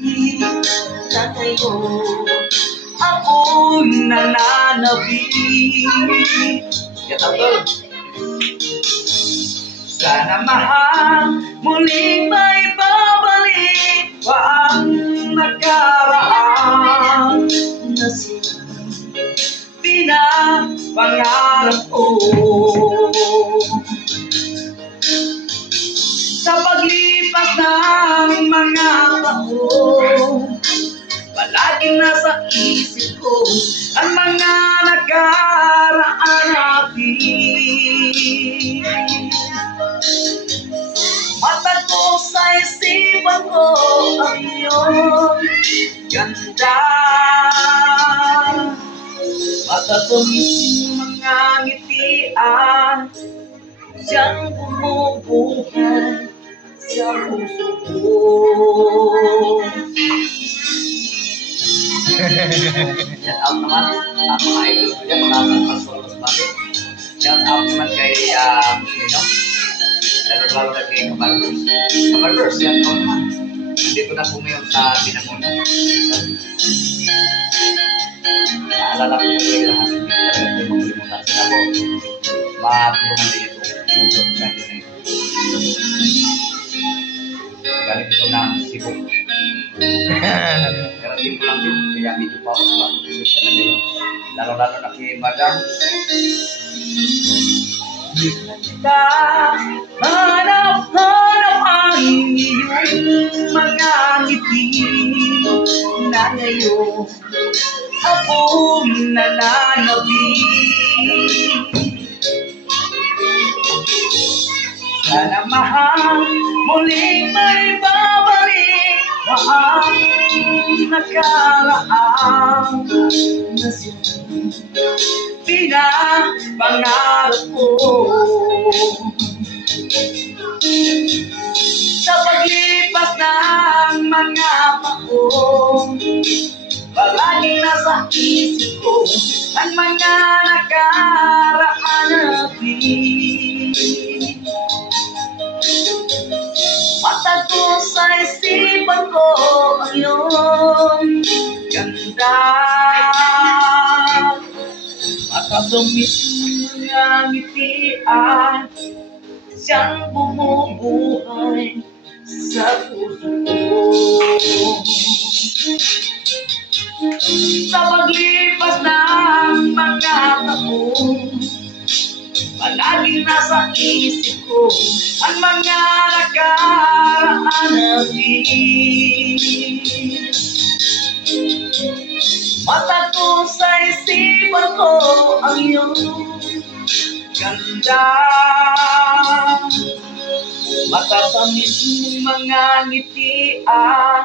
na ngayon ako'y nananabik. Yan ang girl. Sana mahal muling may babalik pa ang nakaraan na sila pinapangarap ko. Sa paglipas ng mga taon, palaging nasa isip ko ang mga nakaraan natin. Mata ko sa isipan ko ang iyong ganda. Matatamis mga ngitian, siyang bumubuhay sa puso ko. Shout out naman ang mga idol ko dyan, mga Pastor Bakit. Shout out naman kay Nino. Lalo na kay Kabalbers. Kabalbers, shout out naman. Nandito na po ngayon sa Binamona. Naalala ko na kayo lahat. Hindi talaga kayo makalimutan. Sila po, matulungan na ito. Yung job chat na ito. Galing ito ng Cebu. Karating ko lang din. Kaya medyo pa ako sa siya na ngayon. Lalo na kay Madam. Kita hanap-hanap ang iyong mga ngiti na ngayon ako'y nananabik. Sana mahal muling may babalik pa ang nakaraan na sila pinapangarap ko. Sa paglipas ng mga taon, palaging nasa isip ko ang mga nakaraan natin. Mata ko sa isipan ko ang iyong ganda. Matatamis mga ngitian, siyang bumubuhay sa puso ko. Sa paglipas ng mga taon, palaging nasa isip ko ang mga nakaraan natin. Mata ko sa isipan ko ang iyong ganda. Matatamis mong mga ngitian,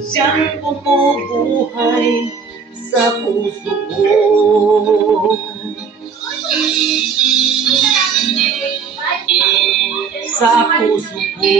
siyang bumubuhay sa puso ko. Sa puso ko.